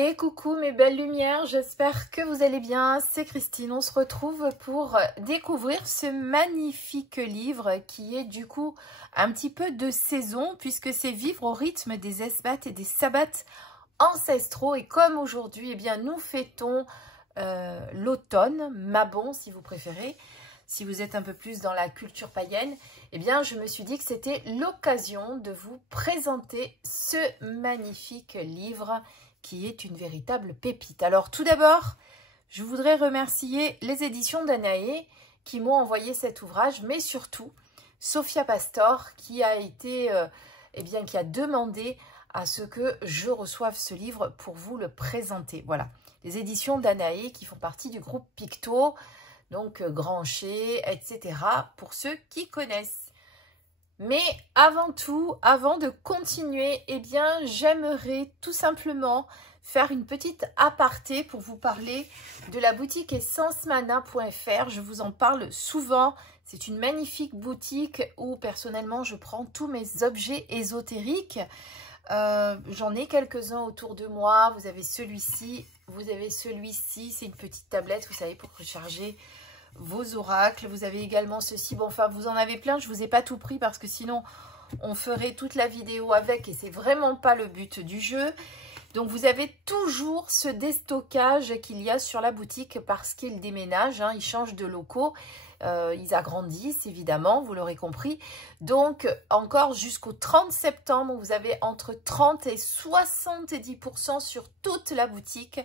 Et coucou mes belles lumières, j'espère que vous allez bien, c'est Christine. On se retrouve pour découvrir ce magnifique livre qui est du coup un petit peu de saison puisque c'est vivre au rythme des esbats et des sabbats ancestraux. Et comme aujourd'hui, eh bien, nous fêtons l'automne, Mabon si vous préférez, si vous êtes un peu plus dans la culture païenne, eh bien je me suis dit que c'était l'occasion de vous présenter ce magnifique livre qui est une véritable pépite. Alors tout d'abord, je voudrais remercier les éditions Danaé qui m'ont envoyé cet ouvrage, mais surtout Sophia Pastor qui a été, qui a demandé à ce que je reçoive ce livre pour vous le présenter. Voilà, les éditions Danaé qui font partie du groupe Picto, donc Grancher, etc. pour ceux qui connaissent. Mais avant tout, avant de continuer, eh bien, j'aimerais tout simplement faire une petite aparté pour vous parler de la boutique essencemana.fr. Je vous en parle souvent. C'est une magnifique boutique où personnellement je prends tous mes objets ésotériques. J'en ai quelques-uns autour de moi. Vous avez celui-ci, c'est une petite tablette, vous savez, pour recharger vos oracles. Vous avez également ceci, bon enfin vous en avez plein, je vous ai pas tout pris parce que sinon on ferait toute la vidéo avec et c'est vraiment pas le but du jeu. Donc vous avez toujours ce déstockage qu'il y a sur la boutique parce qu'ils déménagent, hein, ils changent de locaux, ils agrandissent évidemment, vous l'aurez compris. Donc encore jusqu'au 30 septembre, vous avez entre 30 et 70% sur toute la boutique.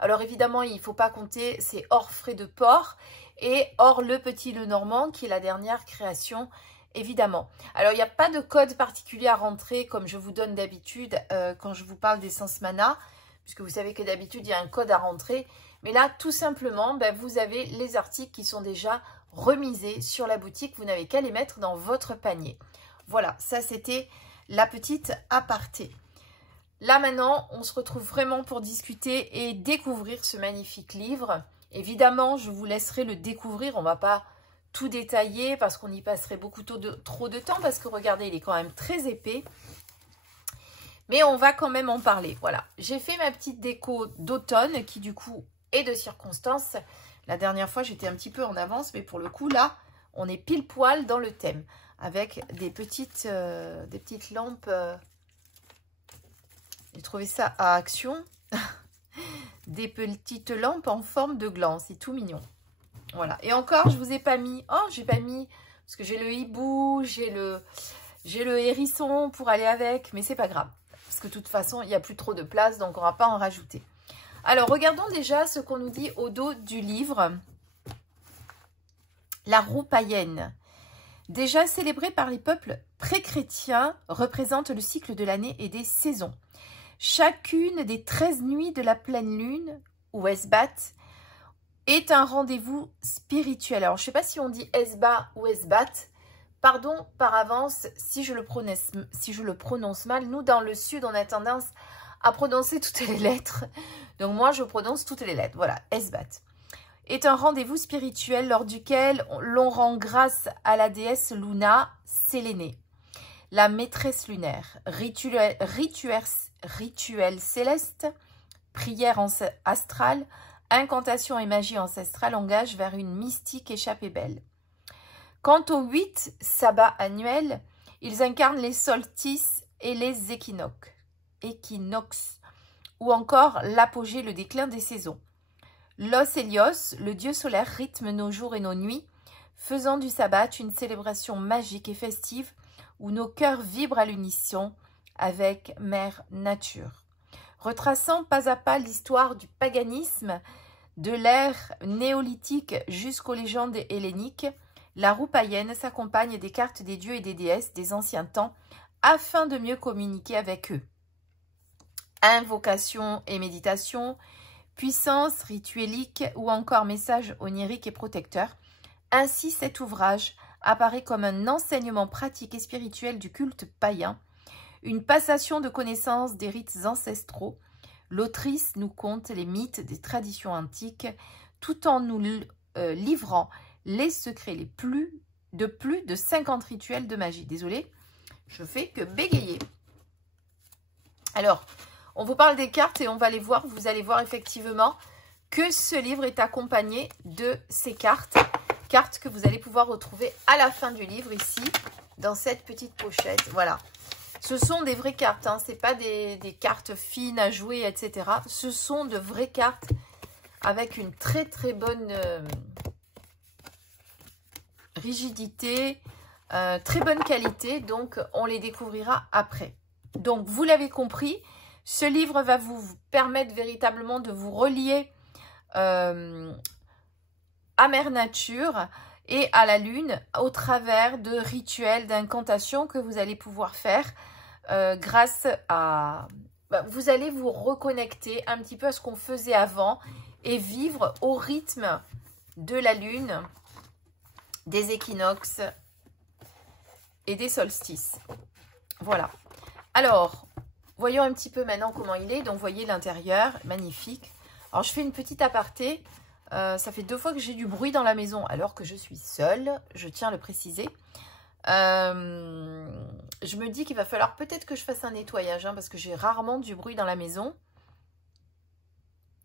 Alors évidemment, il ne faut pas compter, c'est hors frais de port et hors le petit Lenormand qui est la dernière création, évidemment. Alors il n'y a pas de code particulier à rentrer comme je vous donne d'habitude quand je vous parle d'Essence Mana, puisque vous savez que d'habitude il y a un code à rentrer. Mais là, tout simplement, vous avez les articles qui sont déjà remisés sur la boutique. Vous n'avez qu'à les mettre dans votre panier. Voilà, ça c'était la petite aparté. Là maintenant, on se retrouve vraiment pour discuter et découvrir ce magnifique livre. Évidemment, je vous laisserai le découvrir. On ne va pas tout détailler parce qu'on y passerait beaucoup trop de temps. Parce que regardez, il est quand même très épais. Mais on va quand même en parler. Voilà, j'ai fait ma petite déco d'automne qui du coup est de circonstance. La dernière fois, j'étais un petit peu en avance. Mais pour le coup, là, on est pile poil dans le thème. Avec des petites lampes... J'ai trouvé ça à Action. Des petites lampes en forme de gland. C'est tout mignon. Voilà. Et encore, je vous ai pas mis... Oh, j'ai pas mis... Parce que j'ai le hibou, j'ai le hérisson pour aller avec. Mais c'est pas grave. Parce que de toute façon, il n'y a plus trop de place. Donc, on ne va pas en rajouter. Alors, regardons déjà ce qu'on nous dit au dos du livre. La roue païenne. Déjà célébrée par les peuples pré-chrétiens, représente le cycle de l'année et des saisons. Chacune des 13 nuits de la pleine lune, ou Esbat, est un rendez-vous spirituel. Alors, je ne sais pas si on dit Esbat ou Esbat. Pardon par avance si je le prononce mal. Nous, dans le sud, on a tendance à prononcer toutes les lettres. Donc, moi, je prononce toutes les lettres. Voilà, Esbat. Est un rendez-vous spirituel lors duquel l'on rend grâce à la déesse Luna Sélénée, la maîtresse lunaire, rituel céleste, prière astrale, incantation et magie ancestrale engagent vers une mystique échappée belle. Quant aux 8 sabbats annuels, ils incarnent les solstices et les équinoxes, ou encore l'apogée, le déclin des saisons. Los Helios, le dieu solaire, rythme nos jours et nos nuits, faisant du sabbat une célébration magique et festive où nos cœurs vibrent à l'unisson avec Mère Nature. Retraçant pas à pas l'histoire du paganisme, de l'ère néolithique jusqu'aux légendes helléniques, la roue païenne s'accompagne des cartes des dieux et des déesses des anciens temps afin de mieux communiquer avec eux. Invocation et méditation, puissance rituelique ou encore message onirique et protecteur. Ainsi, cet ouvrage apparaît comme un enseignement pratique et spirituel du culte païen, une passation de connaissances des rites ancestraux. L'autrice nous conte les mythes des traditions antiques tout en nous livrant les secrets plus de 50 rituels de magie. Désolée, je fais que bégayer. Alors, On vous parle des cartes et on va les voir. Vous allez voir effectivement que ce livre est accompagné de ces cartes. Cartes que vous allez pouvoir retrouver à la fin du livre ici, dans cette petite pochette. Voilà. Ce sont des vraies cartes, hein. Ce n'est pas des cartes fines à jouer, etc. Ce sont de vraies cartes avec une très très bonne rigidité, très bonne qualité. Donc, on les découvrira après. Donc, vous l'avez compris, ce livre va vous permettre véritablement de vous relier à Mère Nature et à la Lune au travers de rituels, d'incantations que vous allez pouvoir faire grâce à... vous allez vous reconnecter un petit peu à ce qu'on faisait avant et vivre au rythme de la Lune, des équinoxes et des solstices. Voilà. Alors, voyons un petit peu maintenant comment il est. Donc, vous voyez l'intérieur, magnifique. Alors, je fais une petite aparté. Ça fait 2 fois que j'ai du bruit dans la maison alors que je suis seule. Je tiens à le préciser. Je me dis qu'il va falloir peut-être que je fasse un nettoyage hein, parce que j'ai rarement du bruit dans la maison.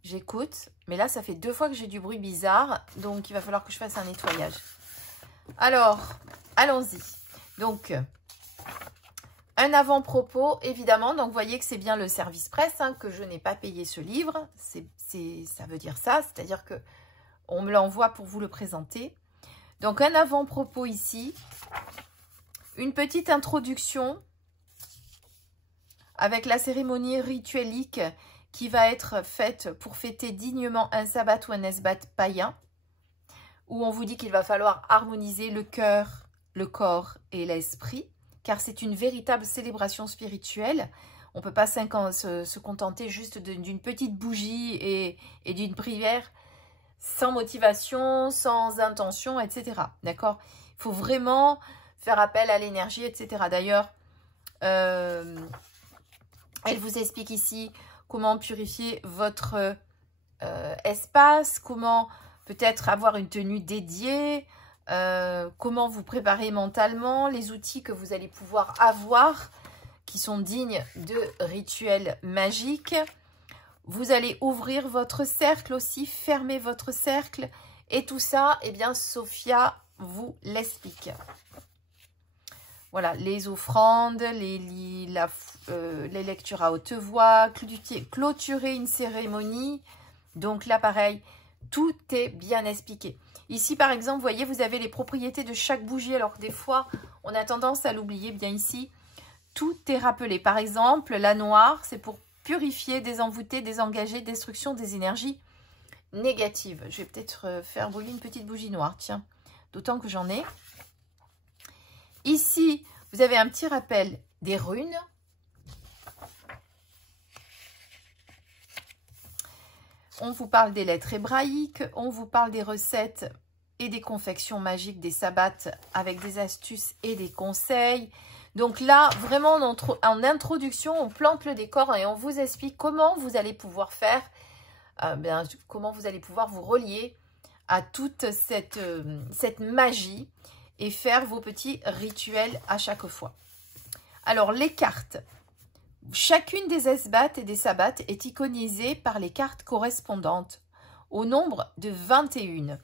J'écoute. Mais là, ça fait 2 fois que j'ai du bruit bizarre. Donc, il va falloir que je fasse un nettoyage. Alors, allons-y. Donc, un avant-propos, évidemment. Donc, vous voyez que c'est bien le service presse, hein, que je n'ai pas payé ce livre. Ça veut dire ça, c'est-à-dire que on me l'envoie pour vous le présenter. Donc, un avant-propos ici. Une petite introduction avec la cérémonie rituelique qui va être faite pour fêter dignement un sabbat ou un esbat païen, où on vous dit qu'il va falloir harmoniser le cœur, le corps et l'esprit, car c'est une véritable célébration spirituelle. On ne peut pas se contenter juste d'une petite bougie et d'une prière sans motivation, sans intention, etc. D'accord? Il faut vraiment faire appel à l'énergie, etc. D'ailleurs, elle vous explique ici comment purifier votre espace, comment peut-être avoir une tenue dédiée, comment vous préparer mentalement, les outils que vous allez pouvoir avoir qui sont dignes de rituels magiques. Vous allez ouvrir votre cercle aussi, fermer votre cercle. Et tout ça, eh bien, Sophia vous l'explique. Voilà, les offrandes, les lectures à haute voix, clôturer une cérémonie. Donc là, pareil, tout est bien expliqué. Ici, par exemple, vous voyez, vous avez les propriétés de chaque bougie. Alors que des fois, on a tendance à l'oublier. Bien ici, tout est rappelé. Par exemple, la noire, c'est pour purifier, désenvoûter, désengager, destruction des énergies négatives. Je vais peut-être faire brûler une petite bougie noire, tiens. D'autant que j'en ai. Ici, vous avez un petit rappel des runes. On vous parle des lettres hébraïques, on vous parle des recettes et des confections magiques, des sabbats avec des astuces et des conseils. Donc là, vraiment en introduction, on plante le décor et on vous explique comment vous allez pouvoir faire, comment vous allez pouvoir vous relier à toute cette magie et faire vos petits rituels à chaque fois. Alors, les cartes. Chacune des esbats et des sabbats est iconisée par les cartes correspondantes, au nombre de 21.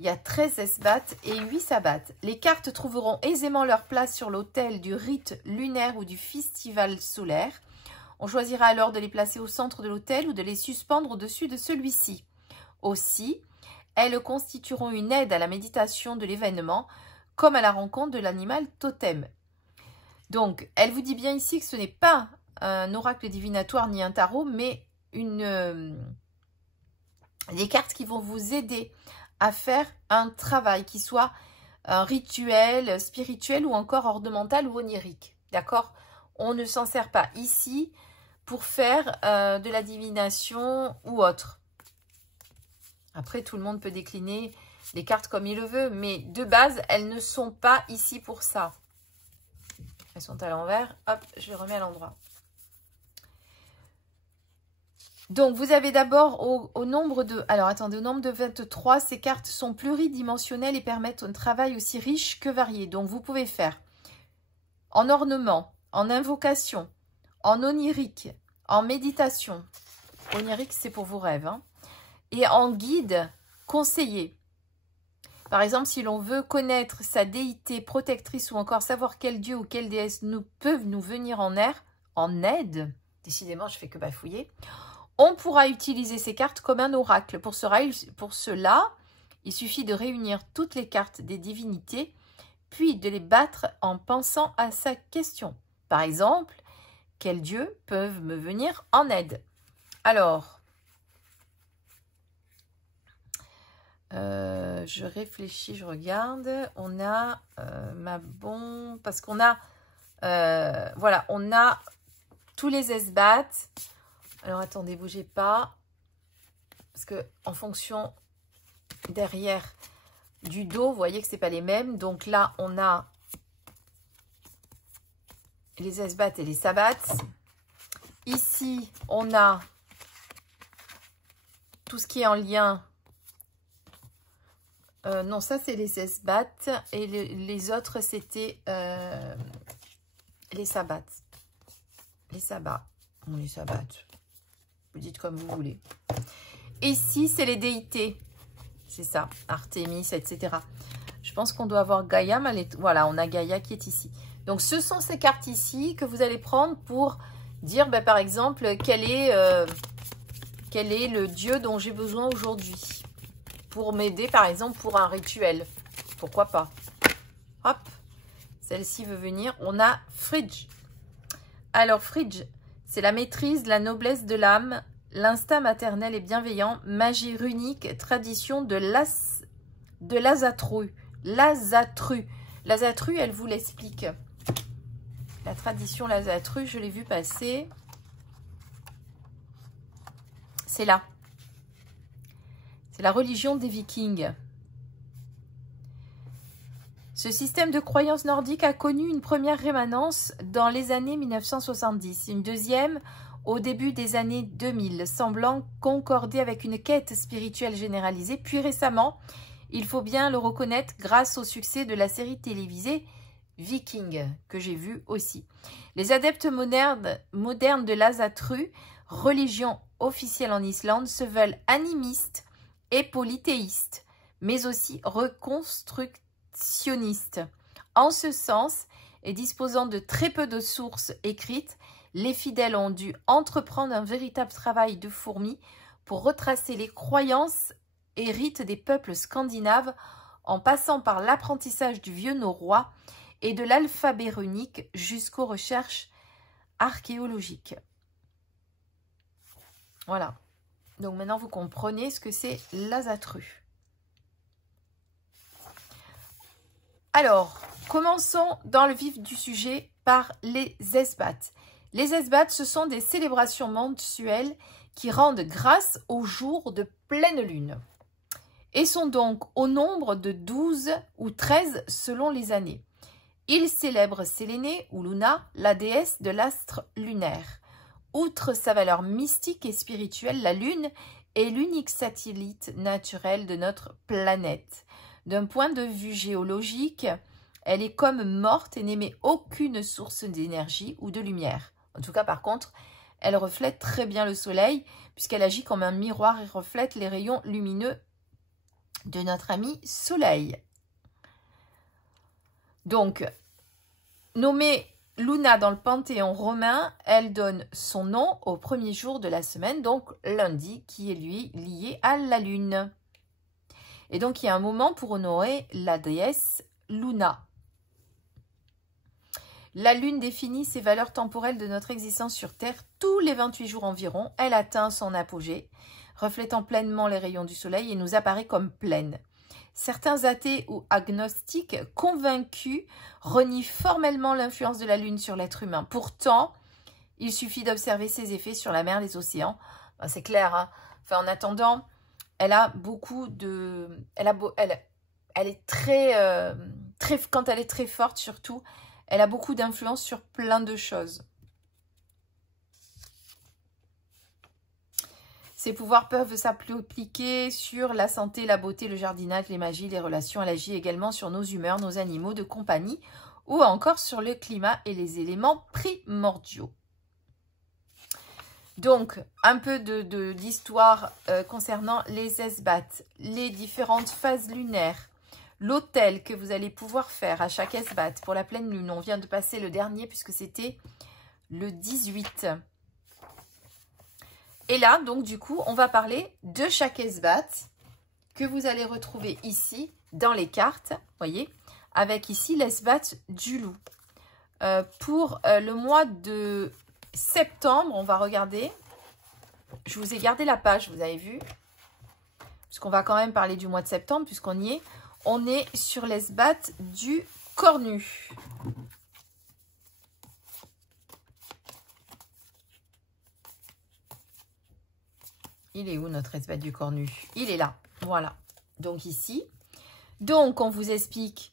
Il y a 13 esbats et 8 sabbats. Les cartes trouveront aisément leur place sur l'autel du rite lunaire ou du festival solaire. On choisira alors de les placer au centre de l'autel ou de les suspendre au-dessus de celui-ci. Aussi, elles constitueront une aide à la méditation de l'événement, comme à la rencontre de l'animal totem. Donc, elle vous dit bien ici que ce n'est pas un oracle divinatoire ni un tarot, mais des cartes qui vont vous aider à faire un travail qui soit un rituel spirituel ou encore ornemental ou onirique. D'accord? On ne s'en sert pas ici pour faire de la divination ou autre. Après, tout le monde peut décliner les cartes comme il le veut, mais de base, elles ne sont pas ici pour ça. Elles sont à l'envers. Hop, je les remets à l'endroit. Donc, vous avez d'abord au nombre de... Alors, attendez, au nombre de 23, ces cartes sont pluridimensionnelles et permettent un travail aussi riche que varié. Donc, vous pouvez faire en ornement, en invocation, en onirique, en méditation. Onirique, c'est pour vos rêves. Hein. Et en guide conseiller. Par exemple, si l'on veut connaître sa déité protectrice ou encore savoir quel dieu ou quelle déesse peuvent nous venir en aide, décidément, je fais que bafouiller, on pourra utiliser ces cartes comme un oracle. Pour cela, il suffit de réunir toutes les cartes des divinités, puis de les battre en pensant à sa question. Par exemple, quels dieux peuvent me venir en aide? Alors, je réfléchis, je regarde. On a parce qu'on a, voilà, on a tous les esbats. Alors, attendez, bougez pas. Parce que en fonction derrière du dos, vous voyez que c'est pas les mêmes. Donc là, on a les esbats et les sabbats. Ici, on a tout ce qui est en lien. Non, ça, c'est les esbats. Et les autres, c'était les sabbats. Les sabbats. Ou les sabbats. Vous dites comme vous voulez. Et ici, c'est les déités. C'est ça. Artémis, etc. Je pense qu'on doit avoir Gaïa. Mais voilà, on a Gaïa qui est ici. Donc, ce sont ces cartes ici que vous allez prendre pour dire, ben, par exemple, quel est le dieu dont j'ai besoin aujourd'hui. Pour m'aider, par exemple, pour un rituel. Pourquoi pas? Hop. Celle-ci veut venir. On a Frigg. Alors, Frigg, c'est la maîtrise, la noblesse de l'âme, l'instinct maternel et bienveillant, magie runique, tradition de l'Azatru. L'Azatru, elle vous l'explique. La tradition l'Azatru, je l'ai vu passer. C'est là. C'est la religion des Vikings. Ce système de croyance nordique a connu une première rémanence dans les années 1970, une deuxième au début des années 2000, semblant concorder avec une quête spirituelle généralisée. Puis récemment, il faut bien le reconnaître, grâce au succès de la série télévisée Viking, que j'ai vu aussi. Les adeptes modernes de l'Azatru, religion officielle en Islande, se veulent animistes et polythéistes, mais aussi reconstructionnistes. En ce sens, et disposant de très peu de sources écrites, les fidèles ont dû entreprendre un véritable travail de fourmi pour retracer les croyances et rites des peuples scandinaves en passant par l'apprentissage du vieux norrois et de l'alphabet runique jusqu'aux recherches archéologiques. Voilà. Donc maintenant, vous comprenez ce que c'est l'Azatru. Alors, commençons dans le vif du sujet par les esbats. Les esbats, ce sont des célébrations mensuelles qui rendent grâce au jour de pleine lune et sont donc au nombre de 12 ou 13 selon les années. Ils célèbrent Sélénée ou Luna, la déesse de l'astre lunaire. Outre sa valeur mystique et spirituelle, la Lune est l'unique satellite naturel de notre planète. D'un point de vue géologique, elle est comme morte et n'émet aucune source d'énergie ou de lumière. En tout cas, par contre, elle reflète très bien le soleil puisqu'elle agit comme un miroir et reflète les rayons lumineux de notre ami soleil. Donc, nommée Luna dans le panthéon romain, elle donne son nom au premier jour de la semaine, donc lundi, qui est lui lié à la lune. Et donc, il y a un moment pour honorer la déesse Luna. La lune définit ses valeurs temporelles de notre existence sur Terre. Tous les 28 jours environ, elle atteint son apogée, reflétant pleinement les rayons du soleil et nous apparaît comme pleine. Certains athées ou agnostiques convaincus renient formellement l'influence de la Lune sur l'être humain. Pourtant, il suffit d'observer ses effets sur la mer, les océans. Ben, c'est clair, hein. Enfin, en attendant, elle a beaucoup de... Elle est très... Quand elle est très forte, surtout, elle a beaucoup d'influence sur plein de choses. Ses pouvoirs peuvent s'appliquer sur la santé, la beauté, le jardinage, les magies, les relations. Elle agit également sur nos humeurs, nos animaux de compagnie ou encore sur le climat et les éléments primordiaux. Donc, un peu d'histoire concernant les esbats, les différentes phases lunaires, l'hôtel que vous allez pouvoir faire à chaque esbat pour la pleine lune. On vient de passer le dernier puisque c'était le 18. Et là, donc du coup, on va parler de chaque esbat que vous allez retrouver ici dans les cartes, voyez, avec ici l'esbat du loup. Pour le mois de septembre, on va regarder. Je vous ai gardé la page, vous avez vu, puisqu'on va quand même parler du mois de septembre, puisqu'on y est. On est sur l'esbat du cornu. Il est où notre esbat du cornu? Il est là, voilà. Donc ici. Donc, on vous explique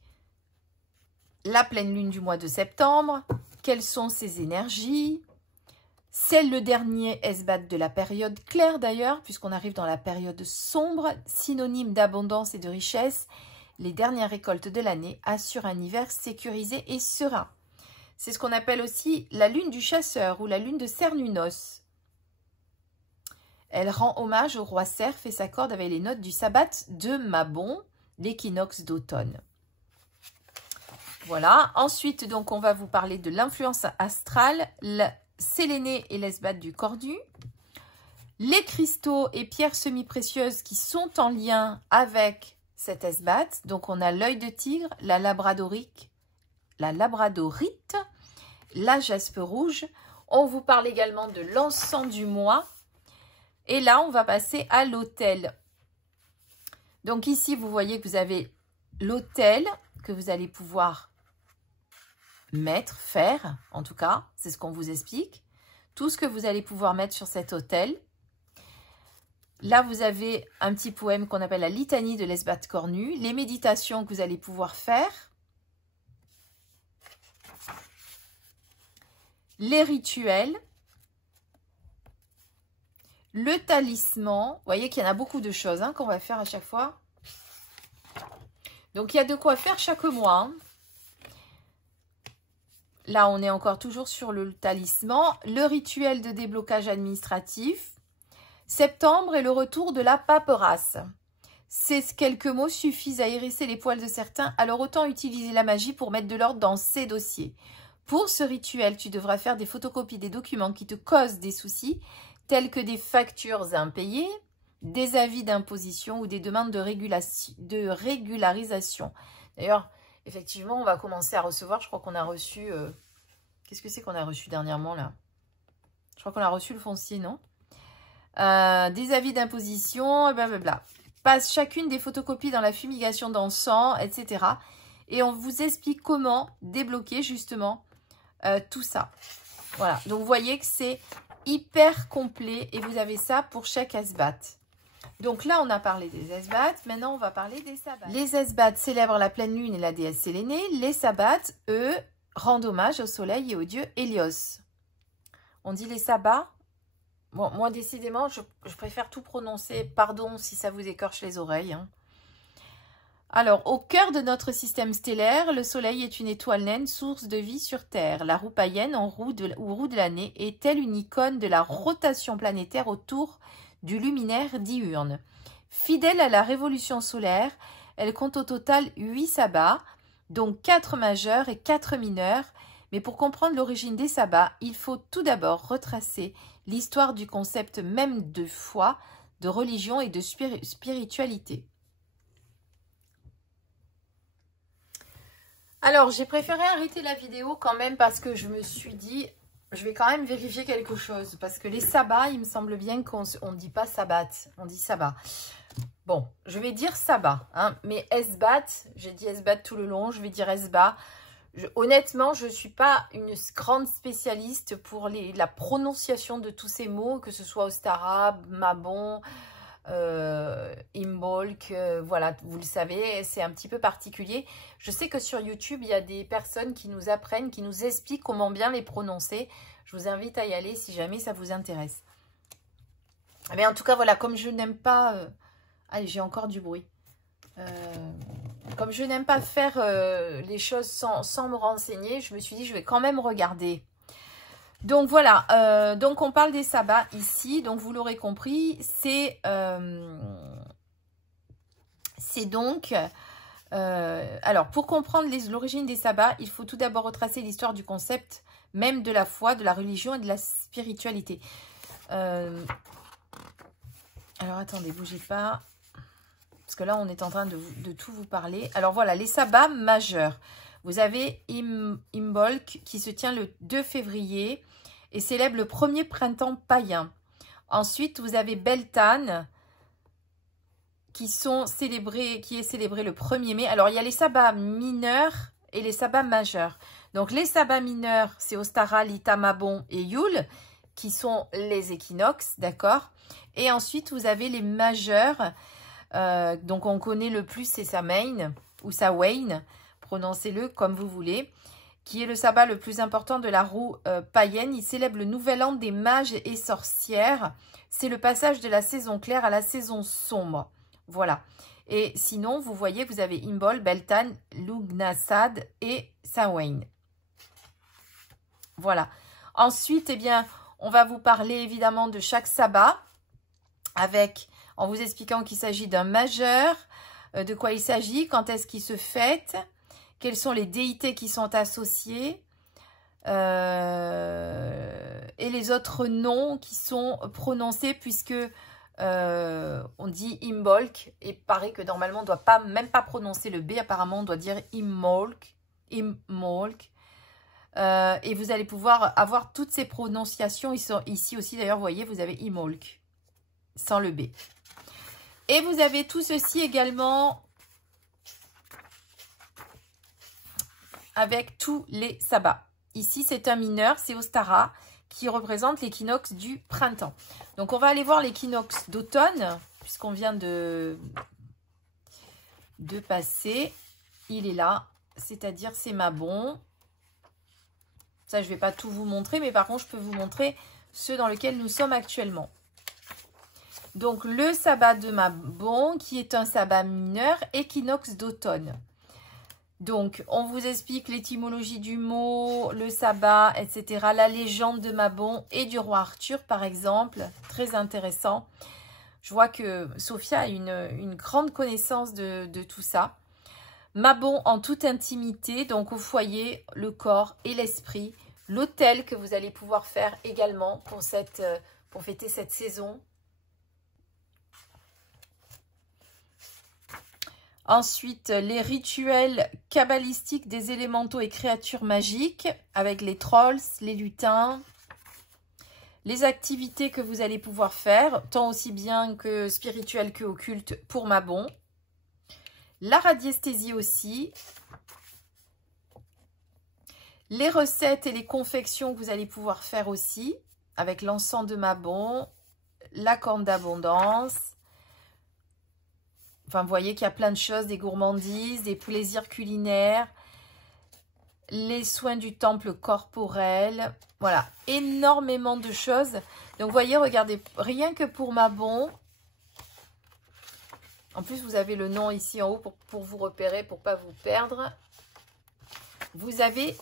la pleine lune du mois de septembre, quelles sont ses énergies. C'est le dernier esbat de la période claire d'ailleurs, puisqu'on arrive dans la période sombre, synonyme d'abondance et de richesse. Les dernières récoltes de l'année assurent un hiver sécurisé et serein. C'est ce qu'on appelle aussi la lune du chasseur ou la lune de Cernunnos. Elle rend hommage au roi cerf et s'accorde avec les notes du sabbat de Mabon, l'équinoxe d'automne. Voilà. Ensuite, donc, on va vous parler de l'influence astrale, le séléné et l'esbat du cornu, les cristaux et pierres semi-précieuses qui sont en lien avec cet esbat. Donc, on a l'œil de tigre, la labradorite, la jaspe rouge. On vous parle également de l'encens du mois. Et là, on va passer à l'autel. Donc ici, vous voyez que vous avez l'autel que vous allez pouvoir mettre, faire, en tout cas, c'est ce qu'on vous explique. Tout ce que vous allez pouvoir mettre sur cet autel. Là, vous avez un petit poème qu'on appelle la litanie de l'esbat cornu. Les méditations que vous allez pouvoir faire. Les rituels. Le talisman, vous voyez qu'il y en a beaucoup de choses qu'on va faire à chaque fois. Donc, il y a de quoi faire chaque mois. Là, on est encore toujours sur le talisman. Le rituel de déblocage administratif. Septembre et le retour de la paperasse. Ces quelques mots suffisent à hérisser les poils de certains, alors autant utiliser la magie pour mettre de l'ordre dans ces dossiers. Pour ce rituel, tu devras faire des photocopies des documents qui te causent des soucis, tels que des factures impayées, des avis d'imposition ou des demandes de régularisation. D'ailleurs, effectivement, on va commencer à recevoir, je crois qu'on a reçu... Qu'est-ce que c'est qu'on a reçu dernièrement, là? Je crois qu'on a reçu le foncier, non? Des avis d'imposition, blablabla. Passe chacune des photocopies dans la fumigation d'encens, etc. Et on vous explique comment débloquer, justement, tout ça. Voilà, donc vous voyez que c'est hyper complet et vous avez ça pour chaque esbat. Donc là, on a parlé des esbats. Maintenant, on va parler des sabbats. Les esbats célèbrent la pleine lune et la déesse Sélénée. Les sabbats, eux, rendent hommage au soleil et au dieu Hélios. On dit les sabbats. Bon, moi, décidément, je préfère tout prononcer. Pardon si ça vous écorche les oreilles. Alors, au cœur de notre système stellaire, le Soleil est une étoile naine, source de vie sur Terre. La roue païenne, en roue de l'année, est telle une icône de la rotation planétaire autour du luminaire diurne. Fidèle à la révolution solaire, elle compte au total 8 sabbats, donc 4 majeurs et 4 mineurs. Mais pour comprendre l'origine des sabbats, il faut tout d'abord retracer l'histoire du concept même de foi, de religion et de spiritualité. Alors, j'ai préféré arrêter la vidéo quand même parce que je me suis dit, je vais quand même vérifier quelque chose. Parce que les sabbats, il me semble bien qu'on ne dit pas sabbat, on dit sabbat. Bon, je vais dire sabbat, mais esbat, j'ai dit esbat tout le long, je vais dire esbat. Honnêtement, je ne suis pas une grande spécialiste pour la prononciation de tous ces mots, que ce soit Ostara, Mabon... Imbolc, voilà, vous le savez, c'est un petit peu particulier. Je sais que sur YouTube, il y a des personnes qui nous apprennent, qui nous expliquent comment bien les prononcer. Je vous invite à y aller si jamais ça vous intéresse. Mais en tout cas, voilà, comme je n'aime pas... Allez, j'ai encore du bruit. Comme je n'aime pas faire les choses sans me renseigner, je me suis dit, je vais quand même regarder. Donc voilà, donc on parle des sabbats ici. Donc vous l'aurez compris, c'est donc... alors, pour comprendre l'origine des sabbats, il faut tout d'abord retracer l'histoire du concept même de la foi, de la religion et de la spiritualité. Alors, attendez, bougez pas. Parce que là, on est en train de tout vous parler. Alors, voilà, les sabbats majeurs. Vous avez Imbolc qui se tient le 2 février et célèbre le premier printemps païen. Ensuite, vous avez Beltane qui est célébré le 1er mai. Alors, il y a les sabbats mineurs et les sabbats majeurs. Donc, les sabbats mineurs, c'est Ostara, Lita, Mabon et Yule, qui sont les équinoxes, d'accord? Et ensuite, vous avez les majeurs. Donc, on connaît le plus, c'est Samhain ou Samhain, prononcez-le comme vous voulez, qui est le sabbat le plus important de la roue païenne. Il célèbre le nouvel an des mages et sorcières. C'est le passage de la saison claire à la saison sombre. Voilà. Et sinon, vous voyez, vous avez Imbolc, Beltane, Lugnasad et Samhain. Voilà. Ensuite, eh bien, on va vous parler évidemment de chaque sabbat en vous expliquant qu'il s'agit d'un majeur, de quoi il s'agit, quand est-ce qu'il se fête, quelles sont les déités qui sont associées et les autres noms qui sont prononcés puisque on dit Imbolc et paraît que normalement on ne doit même pas prononcer le B, apparemment on doit dire Imbolc. Et vous allez pouvoir avoir toutes ces prononciations. Ils sont ici aussi d'ailleurs, vous voyez, vous avez Imbolc sans le B. Et vous avez tout ceci également avec tous les sabbats. Ici, c'est un mineur, c'est Ostara, qui représente l'équinoxe du printemps. Donc, on va aller voir l'équinoxe d'automne, puisqu'on vient de passer. Il est là, c'est-à-dire c'est Mabon. Ça, je ne vais pas tout vous montrer, mais par contre, je peux vous montrer ceux dans lesquels nous sommes actuellement. Donc, le sabbat de Mabon, qui est un sabbat mineur, équinoxe d'automne. Donc, on vous explique l'étymologie du mot, le sabbat, etc. La légende de Mabon et du roi Arthur, par exemple. Très intéressant. Je vois que Sophia a une grande connaissance de tout ça. Mabon en toute intimité, donc au foyer, le corps et l'esprit. L'autel que vous allez pouvoir faire également pour fêter cette saison. Ensuite, les rituels kabbalistiques des élémentaux et créatures magiques avec les trolls, les lutins. Les activités que vous allez pouvoir faire, tant aussi bien que spirituelles que occultes pour Mabon. La radiesthésie aussi. Les recettes et les confections que vous allez pouvoir faire aussi avec l'encens de Mabon, la corne d'abondance. Enfin, vous voyez qu'il y a plein de choses, des gourmandises, des plaisirs culinaires, les soins du temple corporel. Voilà, énormément de choses. Donc, vous voyez, regardez, rien que pour Mabon. En plus, vous avez le nom ici en haut pour vous repérer, pour ne pas vous perdre. Vous avez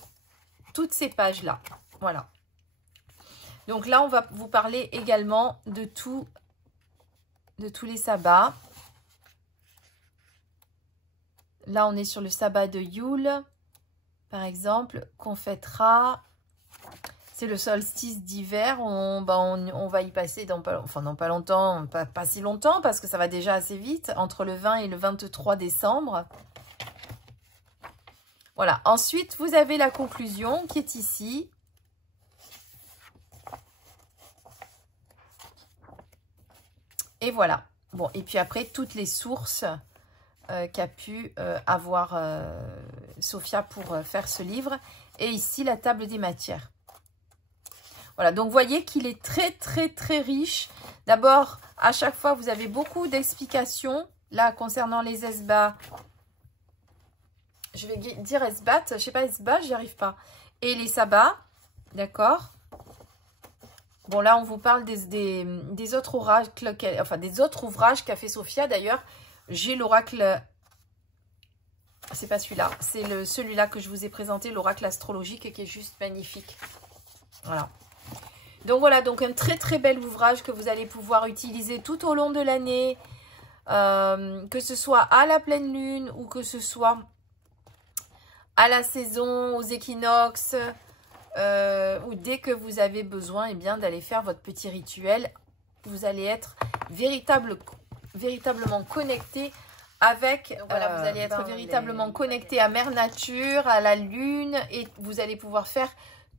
toutes ces pages-là. Voilà. Donc là, on va vous parler également de tous les sabbats. Là, on est sur le sabbat de Yule, par exemple, qu'on fêtera. C'est le solstice d'hiver. On va y passer dans pas longtemps, pas si longtemps, parce que ça va déjà assez vite, entre le 20 et le 23 décembre. Voilà. Ensuite, vous avez la conclusion qui est ici. Et voilà. Bon, et puis après, toutes les sources qu'a pu avoir Sophia pour faire ce livre. Et ici, la table des matières. Voilà, donc vous voyez qu'il est très, très, très riche. D'abord, à chaque fois, vous avez beaucoup d'explications. Là, concernant les esbats, je vais dire esbat, je ne sais pas, esbat, j'y arrive pas. Et les sabbats, d'accord. Bon, là, on vous parle des autres oracles, des autres ouvrages qu'a fait Sophia. D'ailleurs, j'ai l'oracle, c'est pas celui-là, c'est celui-là que je vous ai présenté, l'oracle astrologique, qui est juste magnifique. Voilà. Donc voilà, donc un très très bel ouvrage que vous allez pouvoir utiliser tout au long de l'année, que ce soit à la pleine lune ou que ce soit à la saison, aux équinoxes, ou dès que vous avez besoin eh bien d'aller faire votre petit rituel. Vous allez être véritablement connecté avec, voilà, vous allez être véritablement connecté à Mère Nature, à la Lune, et vous allez pouvoir faire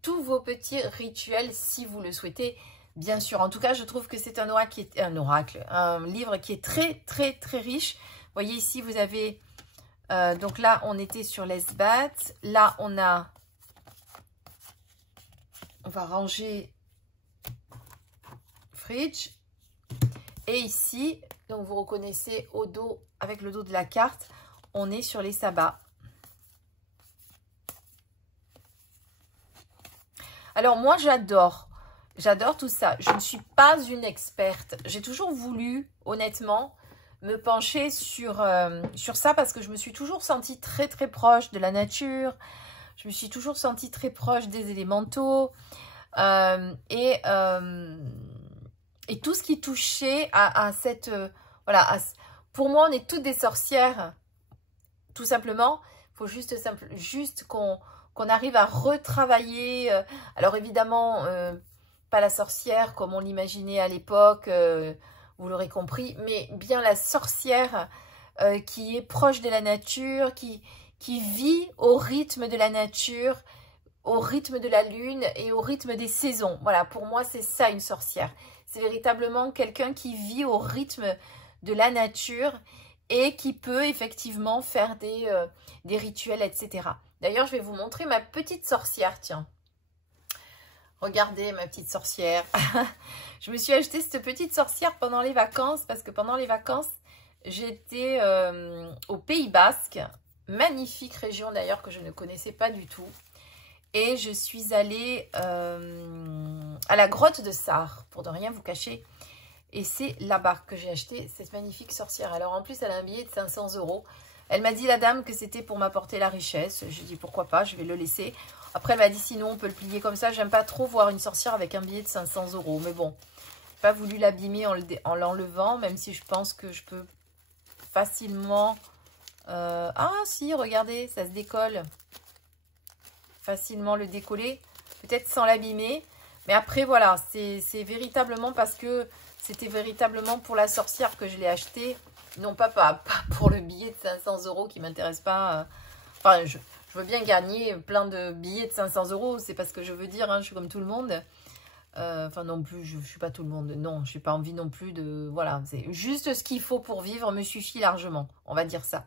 tous vos petits rituels si vous le souhaitez, bien sûr. En tout cas, je trouve que c'est un livre qui est très, très, très riche. Vous voyez ici, vous avez, donc là, on était sur l'Esbat. Là, on va ranger Fridge. Et ici, donc vous reconnaissez au dos, avec le dos de la carte, on est sur les sabbats. Alors moi, j'adore tout ça. Je ne suis pas une experte. J'ai toujours voulu, honnêtement, me pencher sur ça parce que je me suis toujours sentie très très proche de la nature. Je me suis toujours sentie très proche des élémentaux. Et tout ce qui touchait à cette... voilà, pour moi, on est toutes des sorcières, tout simplement. Il faut juste qu'on arrive à retravailler. Alors évidemment, pas la sorcière comme on l'imaginait à l'époque, vous l'aurez compris, mais bien la sorcière qui est proche de la nature, qui vit au rythme de la nature, au rythme de la lune et au rythme des saisons. Voilà, pour moi, c'est ça une sorcière. C'est véritablement quelqu'un qui vit au rythme de la nature et qui peut effectivement faire des rituels, etc. D'ailleurs, je vais vous montrer ma petite sorcière, tiens. Regardez ma petite sorcière. Je me suis acheté cette petite sorcière pendant les vacances parce que pendant les vacances, j'étais au Pays Basque. Magnifique région d'ailleurs que je ne connaissais pas du tout. Et je suis allée à la grotte de Sarre, pour ne rien vous cacher. Et c'est là-bas que j'ai acheté cette magnifique sorcière. Alors en plus, elle a un billet de 500 €. Elle m'a dit, la dame, que c'était pour m'apporter la richesse. J'ai dit, pourquoi pas, je vais le laisser. Après, elle m'a dit, sinon, on peut le plier comme ça. J'aime pas trop voir une sorcière avec un billet de 500 €. Mais bon, j'ai pas voulu l'abîmer en l'enlevant, même si je pense que je peux facilement... Ah si, regardez, ça se décolle. Facilement le décoller, peut-être sans l'abîmer. Mais après, voilà, c'est véritablement parce que c'était véritablement pour la sorcière que je l'ai acheté. Non, pas pour le billet de 500 € qui ne m'intéresse pas. Enfin, je veux bien gagner plein de billets de 500 €. C'est pas ce que je veux dire, hein, je suis comme tout le monde. Enfin, non plus, je ne suis pas tout le monde. Non, je n'ai pas envie non plus de... Voilà, c'est juste ce qu'il faut pour vivre me suffit largement. On va dire ça.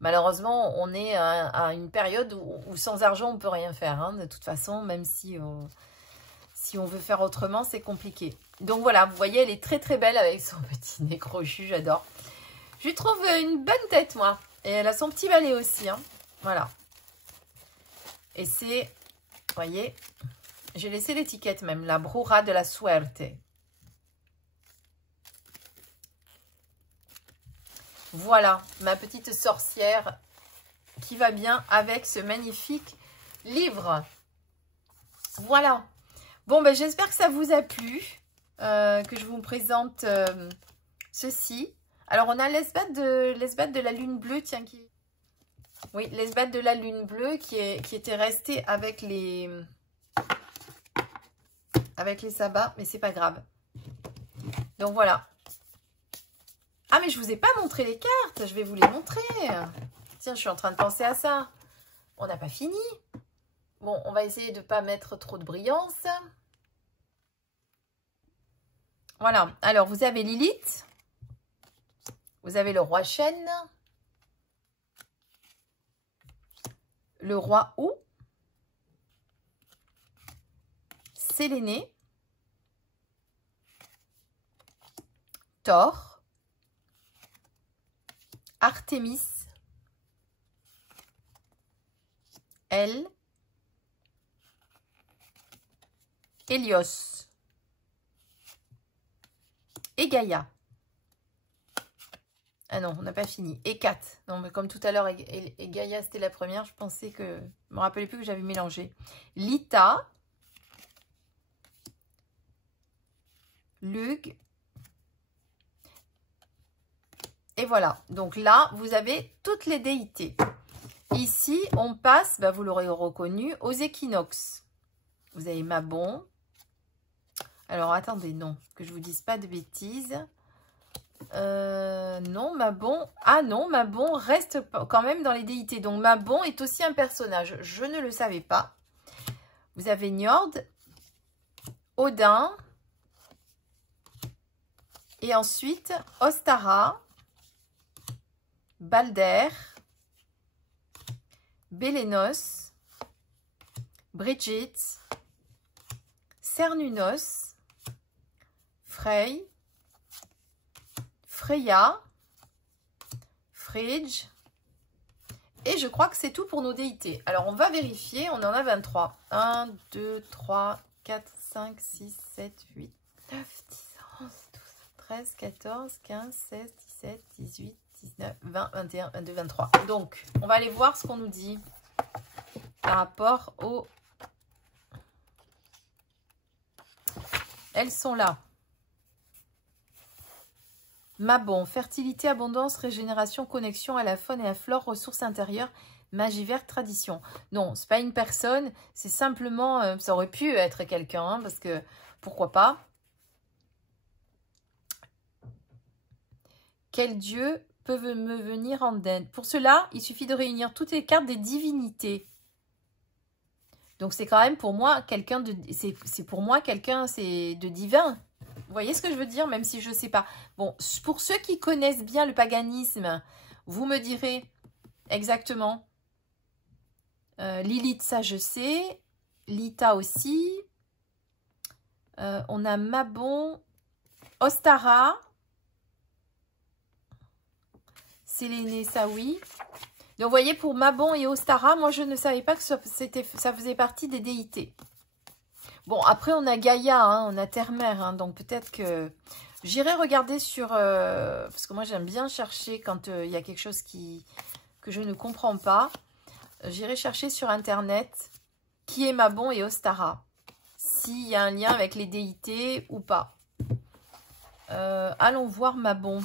Malheureusement, on est à une période où sans argent, on ne peut rien faire. Hein. De toute façon, même si on veut faire autrement, c'est compliqué. Donc voilà, vous voyez, elle est très très belle avec son petit nez crochu, j'adore. Je lui trouve une bonne tête, moi. Et elle a son petit balai aussi. Hein. Voilà. Et c'est, vous voyez, j'ai laissé l'étiquette même, la Bruja de la Suerte. Voilà, ma petite sorcière qui va bien avec ce magnifique livre. Voilà. Bon, ben, j'espère que ça vous a plu, que je vous présente ceci. Alors, on a l'esbat de la lune bleue, tiens, oui, l'esbat de la lune bleue qui était restée avec les sabbats, mais c'est pas grave. Donc, voilà. Ah, mais je vous ai pas montré les cartes. Je vais vous les montrer. Tiens, je suis en train de penser à ça. On n'a pas fini. Bon, on va essayer de ne pas mettre trop de brillance. Voilà. Alors, vous avez Lilith. Vous avez le roi chêne. Le roi Hou. Séléné. Thor. Artémis, Elle, Hélios et Gaïa. Ah non, on n'a pas fini. Et 4. Non, mais comme tout à l'heure, et Gaïa, c'était la première. Je pensais que... Je ne me rappelais plus que j'avais mélangé. Lita, Lug. Et voilà. Donc là, vous avez toutes les déités. Ici, on passe, bah, vous l'aurez reconnu, aux équinoxes. Vous avez Mabon. Alors, attendez, non, que je vous dise pas de bêtises. Non, Mabon. Ah non, Mabon reste quand même dans les déités. Donc, Mabon est aussi un personnage. Je ne le savais pas. Vous avez Njord, Odin. Et ensuite, Ostara, Balder, Bélénos, Brigitte, Cernunnos, Frey, Freya, Frigg. Et je crois que c'est tout pour nos déités. Alors, on va vérifier. On en a 23. 1, 2, 3, 4, 5, 6, 7, 8, 9, 10, 11, 12, 13, 14, 15, 16, 17, 18, 19, 20, 21, 22, 23. Donc, on va aller voir ce qu'on nous dit par rapport aux... Elles sont là. Mabon, fertilité, abondance, régénération, connexion à la faune et à la flore, ressources intérieures, magie verte, tradition. Non, c'est pas une personne, c'est simplement, ça aurait pu être quelqu'un, hein, parce que pourquoi pas. Quel dieu peut me venir en aide? Pour cela, il suffit de réunir toutes les cartes des divinités. Donc c'est quand même pour moi quelqu'un de, c'est pour moi quelqu'un, c'est de divin. Vous voyez ce que je veux dire, même si je ne sais pas. Bon, pour ceux qui connaissent bien le paganisme, vous me direz exactement. Lilith, ça je sais. Lita aussi. On a Mabon. Ostara. Séléné, ça oui. Donc vous voyez, pour Mabon et Ostara, moi je ne savais pas que ça faisait partie des déités. Bon, après, on a Gaïa, hein, on a Terre-Mère, hein, donc peut-être que j'irai regarder sur... parce que moi, j'aime bien chercher quand il y a quelque chose que je ne comprends pas. J'irai chercher sur Internet qui est Mabon et Ostara. S'il y a un lien avec les déités ou pas. Allons voir Mabon.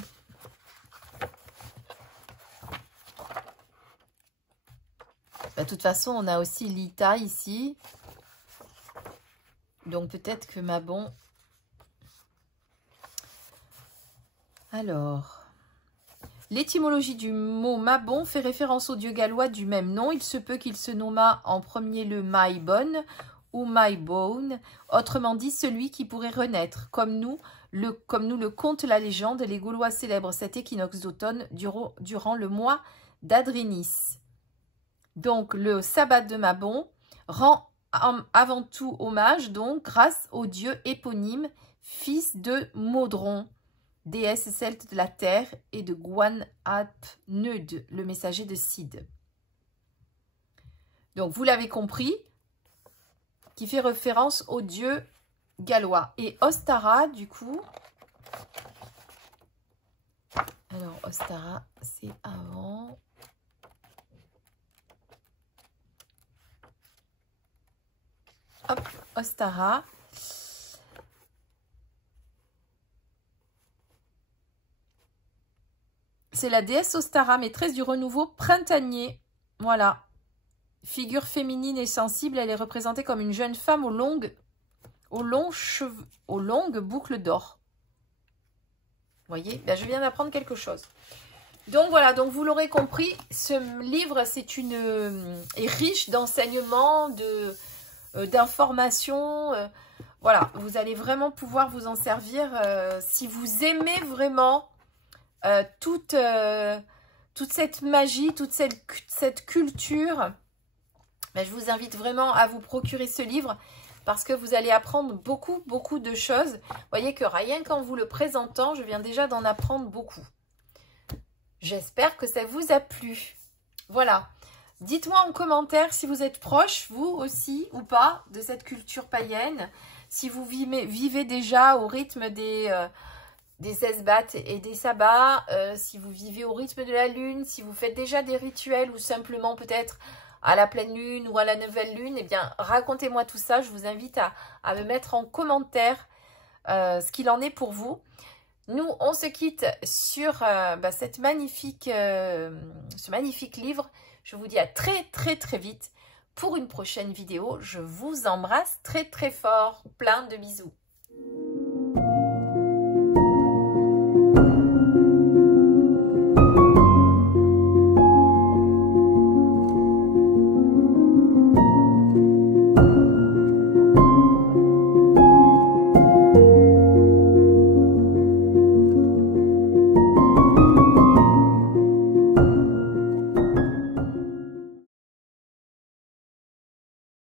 Bah, de toute façon, on a aussi Lita ici. Donc peut-être que Mabon... Alors, l'étymologie du mot Mabon fait référence au dieu gallois du même nom. Il se peut qu'il se nommât en premier le Maibon ou Maibone, autrement dit celui qui pourrait renaître. Comme nous le conte la légende, les Gaulois célèbrent cet équinoxe d'automne durant le mois d'Adrénis. Donc le sabbat de Mabon rend avant tout hommage, donc, grâce au dieu éponyme, fils de Modron, déesse celte de la terre, et de Gwan ap Nudd, le messager de Cid. Donc, vous l'avez compris, qui fait référence au dieu gallois. Et Ostara, du coup... Alors, Ostara, c'est avant... Hop, Ostara. C'est la déesse Ostara, maîtresse du renouveau printanier. Voilà. Figure féminine et sensible, elle est représentée comme une jeune femme aux longues boucles d'or. Vous voyez, ben, je viens d'apprendre quelque chose. Donc voilà, donc vous l'aurez compris, ce livre est riche d'enseignements, d'informations, voilà, vous allez vraiment pouvoir vous en servir si vous aimez vraiment toute cette magie, toute cette culture. Ben, je vous invite vraiment à vous procurer ce livre parce que vous allez apprendre beaucoup de choses. Vous voyez que rien qu'en vous le présentant, je viens déjà d'en apprendre beaucoup. J'espère que ça vous a plu. Voilà. Dites-moi en commentaire si vous êtes proche, vous aussi, ou pas, de cette culture païenne. Si vous vivez déjà au rythme des esbats et des sabbats, si vous vivez au rythme de la lune, si vous faites déjà des rituels ou simplement peut-être à la pleine lune ou à la nouvelle lune, eh bien, racontez-moi tout ça. Je vous invite à me mettre en commentaire ce qu'il en est pour vous. Nous, on se quitte sur ce magnifique livre. Je vous dis à très très très vite pour une prochaine vidéo. Je vous embrasse très très fort. Plein de bisous.